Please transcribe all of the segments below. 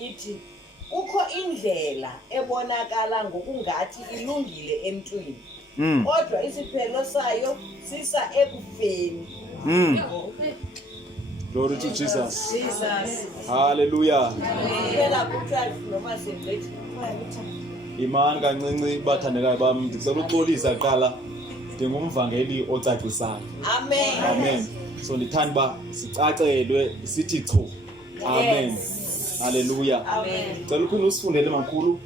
ithi ukho indlela ebonakala ngokungathi ilungile emntwini kodwa isiphelo sayo sisa ekufeni. Glory to Jesus. Hallelujah. Phela kuthiwa noma sengithi Imani kancinci bathandekayo bami, ndicela uxolisa qala ngingumvangeli ocacisayo. Amen. Amen. So ndithanda ba sicacelwe sithi cho. Amen. Hallelujah. Amen. Ngicela uphinde usifundele makhulu.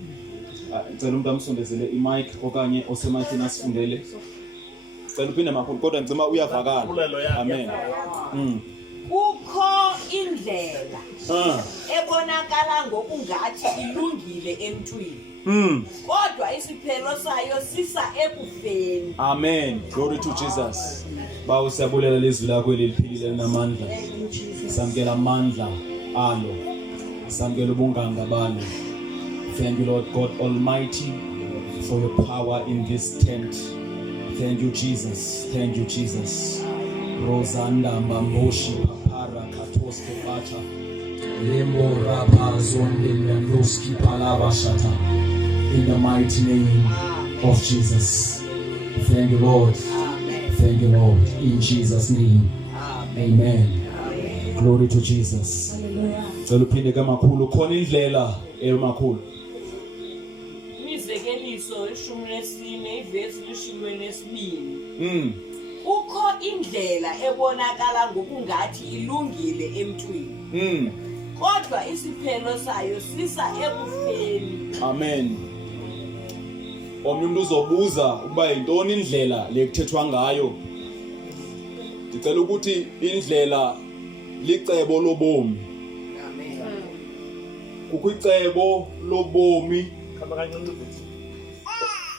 Ngicela umuntu amsondezele imic okanye osemicini asifundele. Ngicela uphinde makhulu kodwa ngicima uyavakala. Amen. Ukho indlela ebonakala ngokungathi ilungile emntwini kodwa isiphelo sayo sisa ekufeni. Amen. Glory to Jesus. Bawo siyabulela lezwi lakho eliphilile linamandla. Samkela amandla alo. Samkela ubunganga balo. Thank you Lord God Almighty for your power in this tent. Thank you Jesus. Thank you Jesus. Rosanda Mamboshi Papara Katoske Bacha Lembo Rapazon Lendoski Palabashata. In the mighty name of Jesus. Thank you Lord. Thank you Lord. In Jesus' name. Amen. Glory to Jesus. Cela uphinde kamakhulu khona indlela emakhulu. Imizekeliso 14 ivesi 12. Ukho indlela ebonakala ngokungathi ilungile emntwini kodwa isiphelo sayo sisa ekufeni. Amen. Umuntu uzobuza ukuba yintoni indlela lekuthethwa ngayo. Ngicela ukuthi indlela licebo lobomi. Amen. Kukho icebo lobomi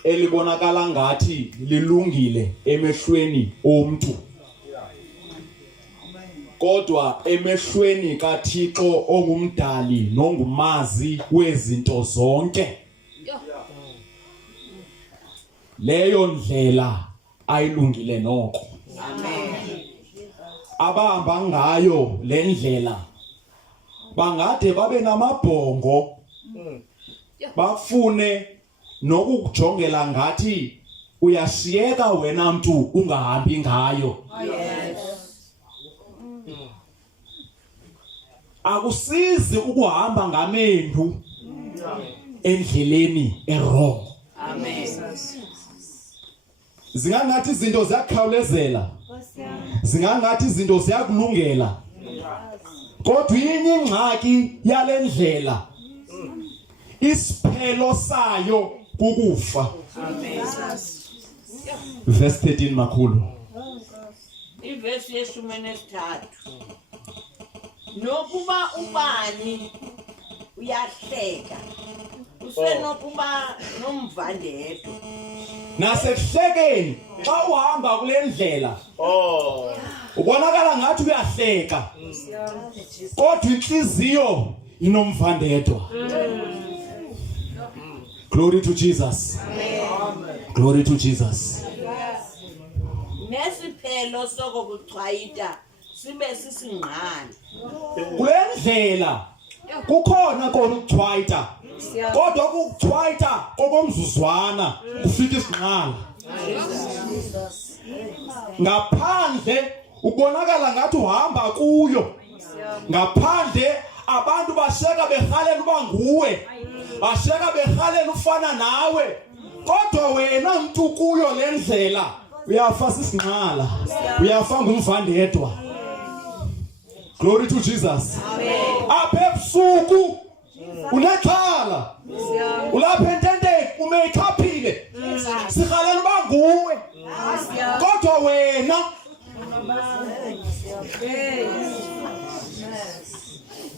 elibonakala ngathi lilungile emehlweni omuntu. Kodwa emehlweni kaThixo ongumdali nongumazi wezinto zonke, leyo ndlela ayilungile noko. Amen. Abahamba ngayo le ndlela bangade babe namabhongo bafune nokujongela ngathi uyashiyeka wena mntu ungahambi ngayo. Akusizi ukuhamba ngamendu endleleni errong. Amen. Zingangathi izinto ziyakhawulezela, zingangathi izinto ziyakulungela, kodwa yinye ingxaki yale ndlela isiphelo sayo kukufa. Amen. Verse 13 makhulu. Ivesi 13. Nokuba ubani uyahleka usenokuba nomvandedwa. Nasekuhlekeni xa uhamba kule ndlela ubonakala ngathi uyahleka kodwa inhliziyo inomvandedwa. Glory to Jesus. Glory to Jesus. Nesiphelo sokuchwayita sibe sisinqana. Kule ndlela kukhona kokuchwayita kodwa ukuchwayita kokomzuzwana kufika isinqala. Ngaphandle ubonakala ngathi uhamba kuyo, ngaphandle abantu basheka behalela uba nguwe, basheka behalela ufana nawe, kodwa wena mntu kuyo le ndlela uyafa sisinqala, uyafa ngumvandedwa. Glory to Jesus. Apha ebusuku unexhala, ulapha ententeni umeyikhaphile, sihalela uba nguwe, kodwa wena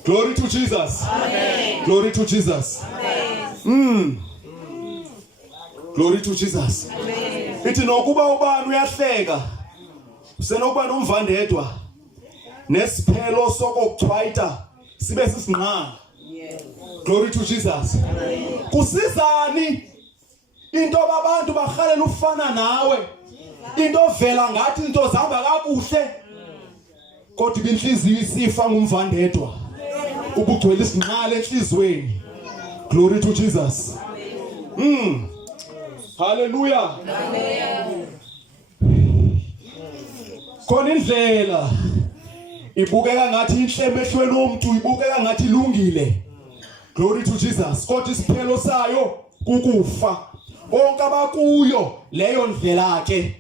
Glory to Jesus. Amen. Glory to Jesus. Amen. Glory to Jesus. Amen. Ithi nokuba ubani uyahleka usenokuba nomvandedwa nesiphelo sokuchwayita sibe sisinqana. Glory to Jesus. Amen. Kusizani into abantu bahalela ufana nawe, into vela ngathi into zihamba kakuhle kodwa inhliziyo isifa ngumvandedwa. ubugcwele isinqala enhlizweni. Glory to Jesus. Hallelujah. Khona indlela ibukeka ngathi inhle emehlweni womuntu, ibukeka ngathi ilungile. Glory to Jesus. Kodwa isiphelo sayo kukufa. Bonke abakuyo leyo ndlela ke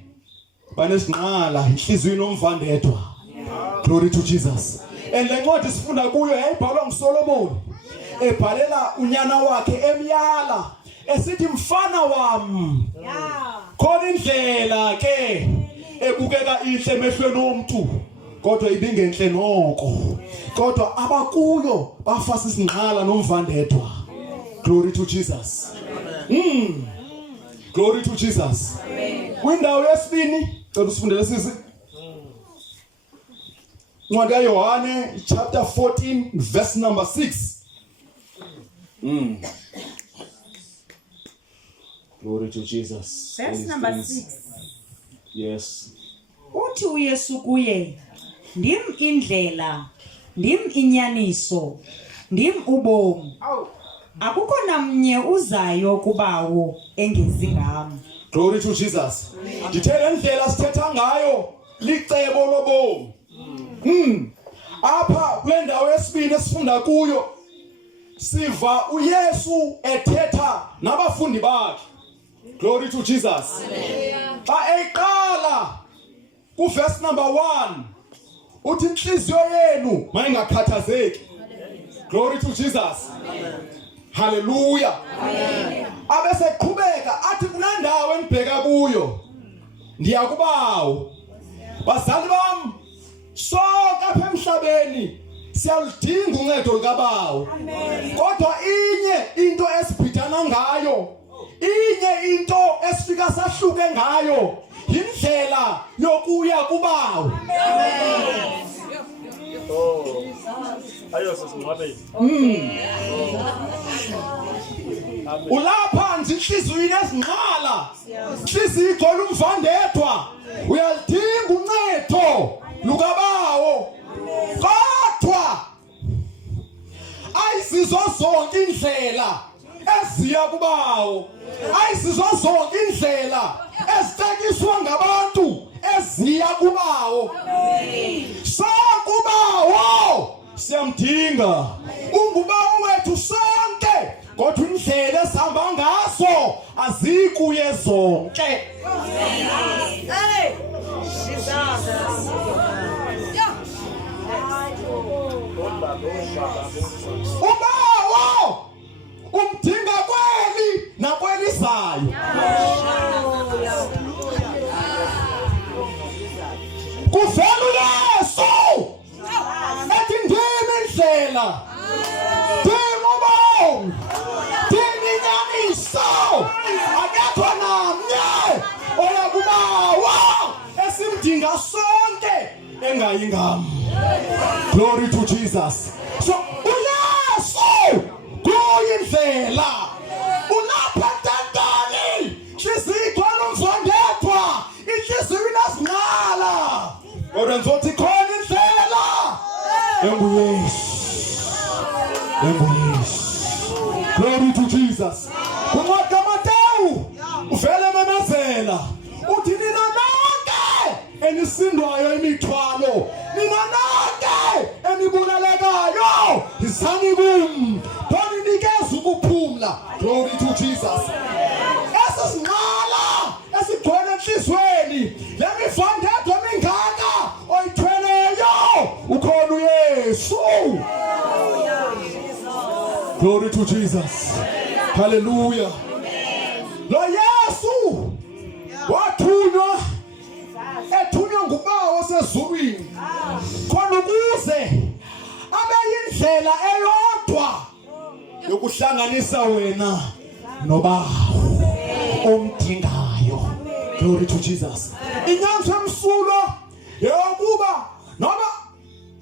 banesinqala inhlizweni nomvandedwa. Glory to Jesus. And le ncwadi sifunda kuyo yayibhalwa nguSolomon ebhalela unyana wakhe emyala esithi mfana wami, khona indlela ke ebukeka inhle emehlweni womuntu kodwa ibingenhle noko, kodwa abakuyo bafasa isinqala nomvandedwa. Glory to Jesus. Glory to Jesus. Kwindawo yesibini cela usifundele sisi Ncwadi kaYohane chapter 14 verse number 6. Glory to Jesus. Verse number 6. Yes. Uthi uYesu kuye, ndim indlela, ndim inyaniso, ndim ubomi. Akukho namnye uzayo kubawo engezi ngam. Glory to Jesus. Ndithele indlela sithetha ngayo licebo lobomi. Apha kule ndawo yesibini esifunda kuyo siva uYesu ethetha nabafundi bakhe. Glory to Jesus. Xa eqala ku verse number 1 uthi inhliziyo yenu mayingakhathazeki. Glory to Jesus. Hallelujah. Abese qhubeka athi kunandawo enibheka kuyo ndiyakubawo. Bazali bami, sonke apha emhlabeni siyaludinga uncedo likabawo. Kodwa inye into esibhidana ngayo, inye into esifika sahluke ngayo, indlela yokuya kubawo. Ayo sesingcwabeni. Ulapha nje inhliziyweni ezinqala, inhliziyo igcwele umvandedwa, uyalidinga uncedo lukabawo. Kodwa ayisizo zonke indlela eziya kubawo, ayisizo zonke indlela ezitekiswa ngabantu eziya kubawo. So kubawo siyamdinga ungubawo wethu sonke, kodwa indlela esihamba ngaso azikuye zonke. Ubawo umdinga kweli nakwelizayo. Kuvela uYesu ethi ndimi indlela, ndimi ubomi, ndimi inyaniso, akekho namnye oya kubawo esimdinga sonke engayi ngam. Glory to Jesus. So uYesu kuyindlela, ulapha entantani, inhliziyo igcwele umvandedwa, inhliziyo inasinqala, kodwa ngizothi khona indlela enguYesu, enguYesu. Glory to Jesus. Kuncwadi kaMateyu uvele ememezela uthi nina nonke enisindwayo imithwalo, nina nonke enibulelekayo, izani kum, ninikeza ukuphumla. Glory to Jesus. Esisinqala esigcwele enhlizweni, le mivandedwa emingaka oyithweleyo, ukhona uYesu. Glory to Jesus. Hallelujah. Lo Yesu wathunywa, ethunywa ngubawo sezulwini khona ukuze abe yindlela eyodwa yokuhlanganisa wena nobawo omdingayo. Glory to Jesus. Inyaniso emsulo yokuba noma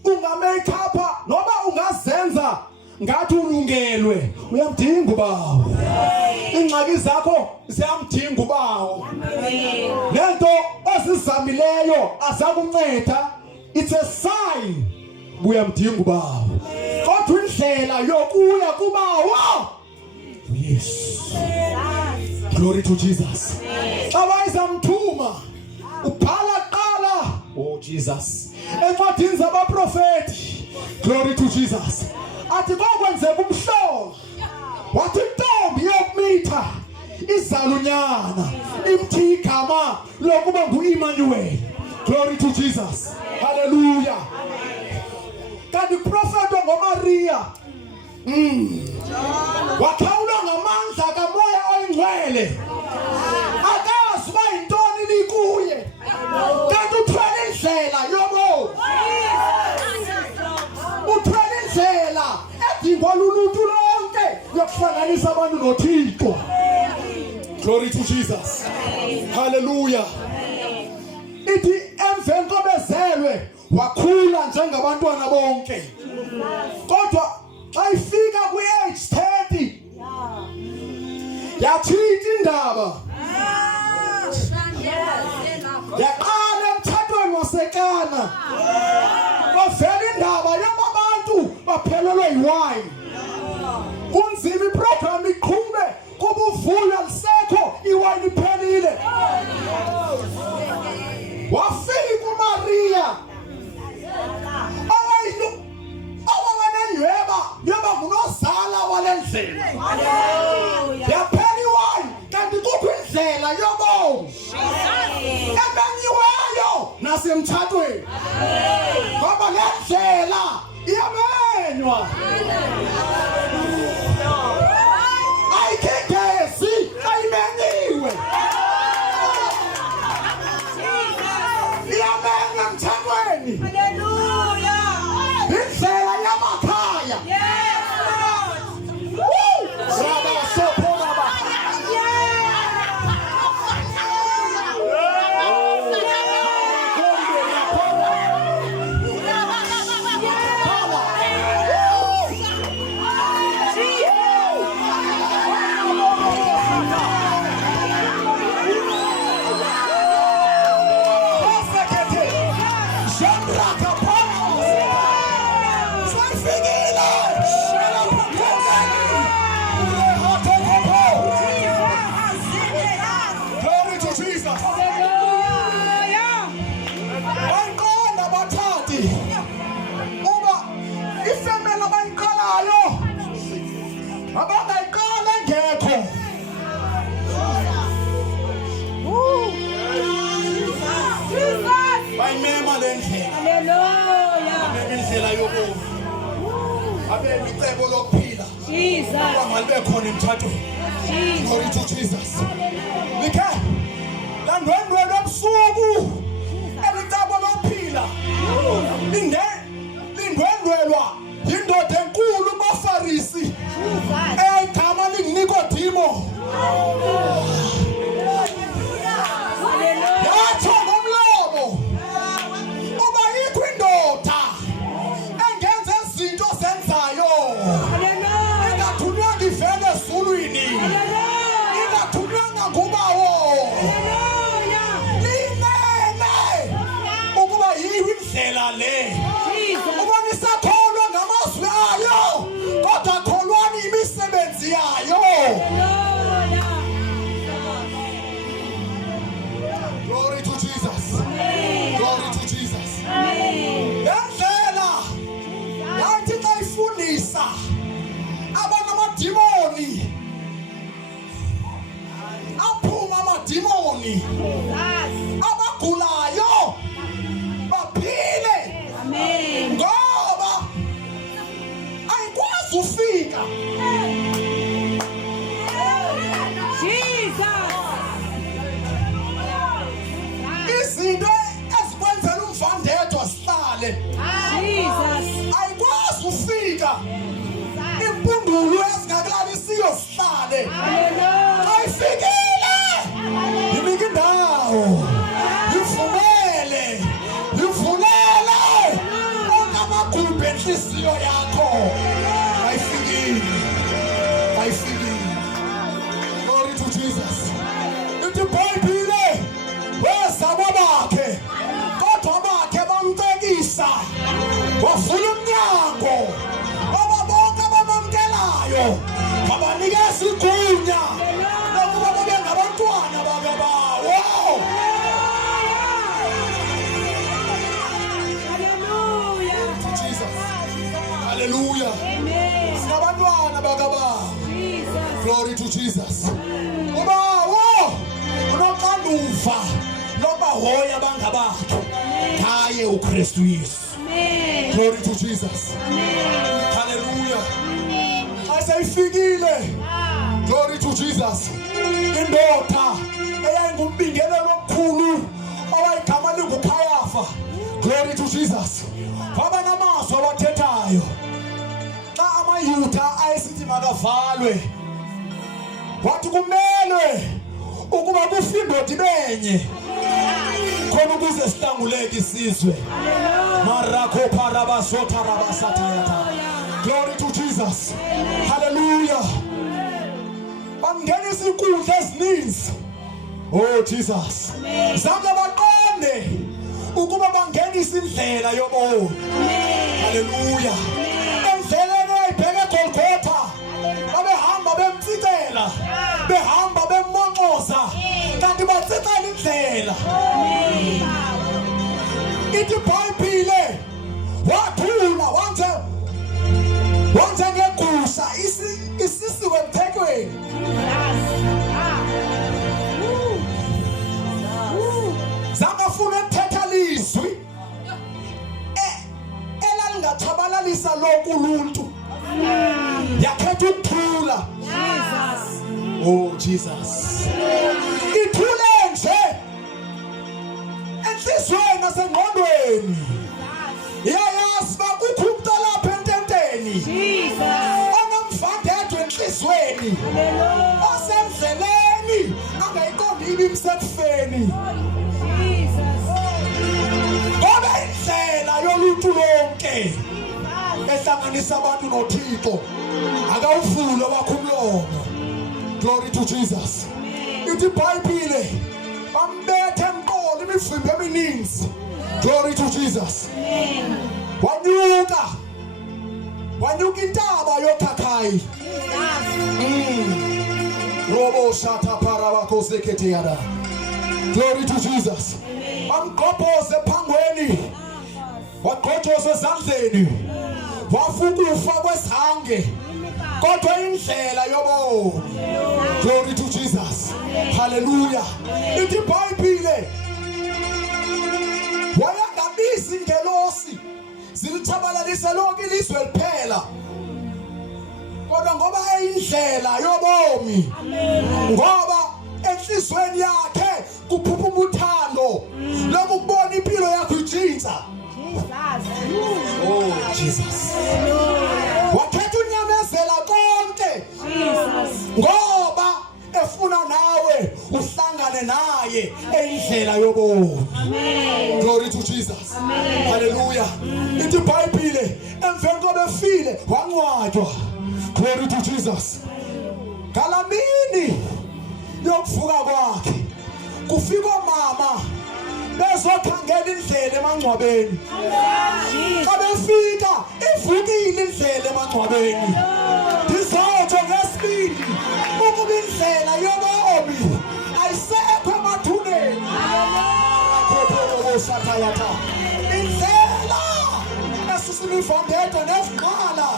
ungamake up, noma ungazenza ngathi ulungelwe, uyamdinga ubawo. Ingxaki zakho ziyamdinga ubawo. Lento osizamileyo azakunceda. It's a sign buya mdinga ubawo kodwa indlela yokuya kubawo uYesu. Glory to Jesus. Abayisa mthuma ubhala qala oh Jesus encwadini zabaprofeti. Glory to Jesus. Athi kokwenzeka umhlolo wathi intombi yokumitha izalunyana imthi igama lokuba nguEmmanuel. Glory to Jesus. Hallelujah. Kanti prophet ngoMaria wakhawula ngamandla kamoya oyingcwele akazi uba yintoni likuye kanti uthwele indlela yobo uthwele indlela edingwa luluntu lonke yokuhlanganisa abantu noThixo. Glory to Jesus. Hallelujah. Ithi emveni kobezelwe wakhula njengabantwana bonke kodwa xa ifika kwi-age 30 yathitha indaba yaqala emtshatweni waseKana kwavela indaba yoba abantu baphelelwe yiwayini kunzima iprogram iqhube kuba uvuyo lisekho iwayini iphelile. Wafika uMaria yoba ngunozala walendlela yaphela iwayini kanti kukho indlela yobomi emenyiweyo nasemtshatweni ngoba le ndlela iyamenywa ayikhengezi ayimenyiwe iyamenywa emtshatweni. Indlela yamakhaya indlela yobomi abe micebo lokuphila kwamalibe khona emtshatweni. Glory to Jesus. Likhe landwendwe lobusuku elicebo lokuphila lindwendwelwa yindoda enkulu kubaFarisi egama linguNikodimo. Yatsho ngomlomo uba yikho indoda engenza izinto zenzayo ingathunywanga ivele ezulwini ingathunywanga ngubawo linene ukuba yiyo indlela le ubonisa kholwa ngamazwi ayo kodwa kholwani imisebenzi yayo. Glory to Jesus. Glory to Jesus. Lendlela yathi xa ifundisa abanamadimoni aphuma amadimoni abagulayo baphile ngoba ayikwazi ufika izinto ezikwenzela umvandedwa sihlale ayikwazi ufika impundulo ezingakulalisiyo sihlale ayifikile yinike indawo yivumele yivulele onke amagumbi enhliziyo yakho ayifikile ayifikile. Glory to Jesus. Ithi iBhayibhile weza kwabakhe kodwa abakhe bamcekisa wavula bakababa. Glory to Jesus. Ubawo unoxanduva loba hoya bangabakhe haye uKristu Yesu. Glory to Jesus. Hallelujah. Asayifikile. Glory to Jesus. Indoda eyayingumbingelelo omkhulu owayigama linguKhayafa. Glory to Jesus. Baba namazwi awathethayo. Xa amayuda ayisithi makavalwe. Wathi kumelwe ukuba kufindodi benye. Khona ukuze sihlanguleke isizwe. Marakho parabasota rabasatayata. Glory to Jesus. Hallelujah. Bangena izinkundla ezininzi. Oh Jesus. Zange baqonde ukuba bangenisa indlela yobomi. Hallelujah. Endleleni ayibheke eGolgotha. Babehamba bemtsicela. Behamba bemonqoza. Kanti batsicela indlela. Ithi iBhayibhile wathula wonke ngegusha isisiwe emthethweni. Zangafuna ukuthetha lizwi elalingathabalalisa lonke uluntu. Yakhetha ukuthula. Oh Jesus. Ithule nje enhlizweni nasengqondweni. Yayazi bakukho umuntu lapha ententeni. Onomvandedwe enhlizweni. Osendleleni angayiqondi ibimsekufeni. Ngoba indlela yoluntu lonke ehlanganisa abantu noThixo akawuvule wakho umlomo. Glory to Jesus. Ithi iBhayibhile bambethe emqolo imivimbo emininzi. Glory to Jesus. Wanyuka intaba yoKhakhayi. Robo shata parabako seketeyada. Glory to Jesus. Bamgqobhoze ephangweni. Wagqojozwa ezandleni. Wafukufa kwezange. Kodwa indlela yobomi. Glory to Jesus. Hallelujah. Ithi iBhayibhile wayangabizi ingelosi zilithabalalise lonke ilizwe liphela. Kodwa ngoba ayindlela yobomi. Ngoba enhlizweni yakhe kuphuphuma uthando lokubona impilo yakho itshintsha. Oh Jesus. Wakhetha unyamezela konke. Ngoba efuna nawe uhlangane naye endlela yobomi. Glory to Jesus. Hallelujah. Ithi iBhayibhile emveni koba efile wangcwatshwa. Glory to Jesus. Galamini yokuvuka kwakhe kufika omama bezokhangela indlela emangcwabeni. Xa befika ivukile indlela emangcwabeni. Ndizotsho ngesibili ukuba indlela yobomi ayisekho emathuneni. Indlela esisibivandedwe nezinqala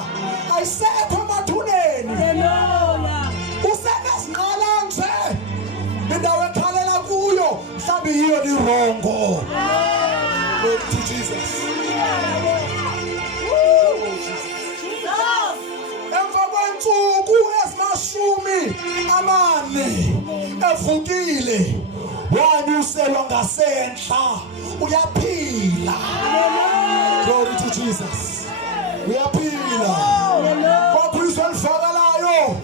ayisekho emathuneni. Usenezinqala nje indawo ekhalela kuyo mhlawumbe yiyo lirongo. Glory to Jesus. Emva kwensuku ezimashumi amane evukile wanyuselwa ngasenhla uyaphila. Glory to Jesus. Uyaphila. Kwakhulisa elivakalayo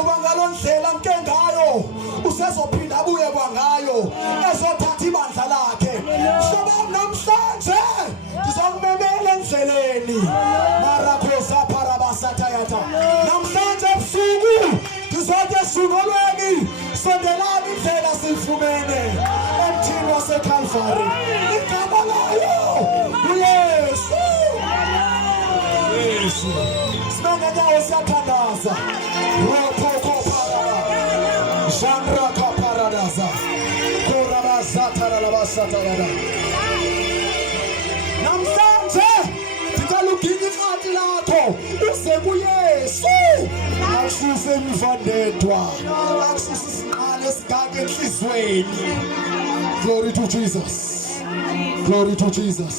uba ngalondlela nke ngayo usezophinda abuye kwangayo ezothatha ibandla lakhe. Mhlobo namhlanje ndizokumemela endleleni. Marakhosa parabasatayata. Namhlanje ebusuku ndizothi esungolweni sondelani indlela siyifumene emthini waseKalvari. Igama layo uYesu. Yesu. Sinonke nyawo siyathandaza. Ropoko parada. Shandra kaparadaza. Korabasatara labasatayada. Namhlanje ndicela uginye ikati lakho uze kuYesu. akususe emvandedwa, akususe isinqalo esigaka enhlizweni. Glory to Jesus. Glory to Jesus.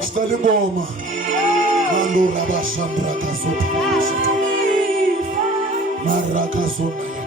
Sicela ingoma. Mando rabashandra kasopa. Marakazona.